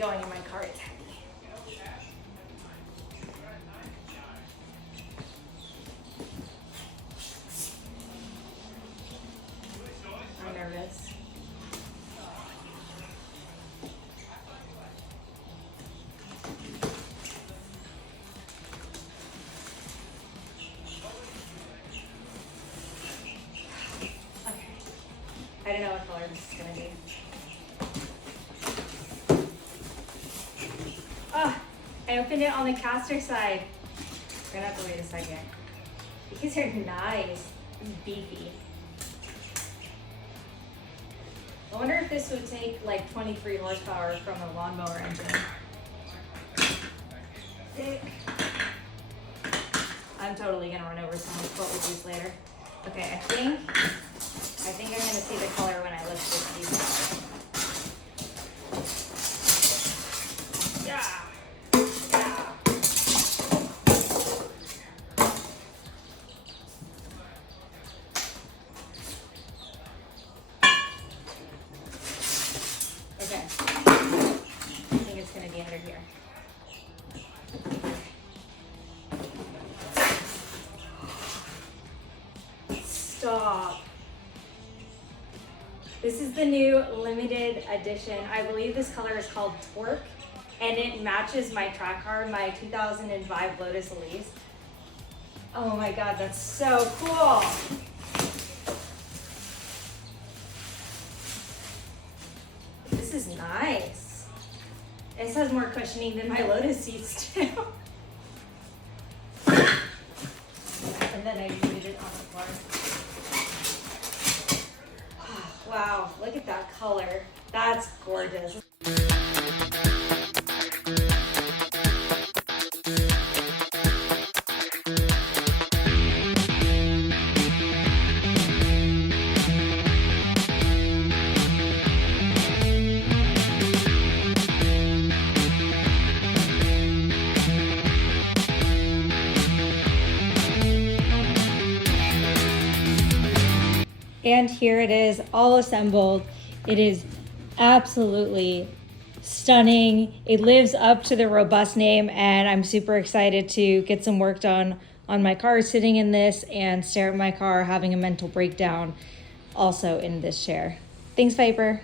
going in my car, it's heavy. I'm nervous. Okay. I don't know what color this is gonna be. Oh, I opened it on the caster side. We're gonna have to wait a second. These are nice and beefy. I wonder if this would take like 23 horsepower from a lawnmower engine. Sick. I'm totally gonna run over someone's foot with these later. Okay, I think I'm gonna see the color when I lift this piece. Yeah. Okay. I think it's gonna be under here. Stop. This is the new limited edition. I believe this color is called Torque, and it matches my track car, my 2005 Lotus Elise. Oh my God, that's so cool. This is nice. This has more cushioning than my Lotus seats too. And then I muted it on the floor. Wow, look at that color. That's gorgeous. And here it is, all assembled. It is absolutely stunning. It lives up to the robust name, and I'm super excited to get some work done on my car sitting in this and stare at my car having a mental breakdown also in this chair. Thanks, Vyper.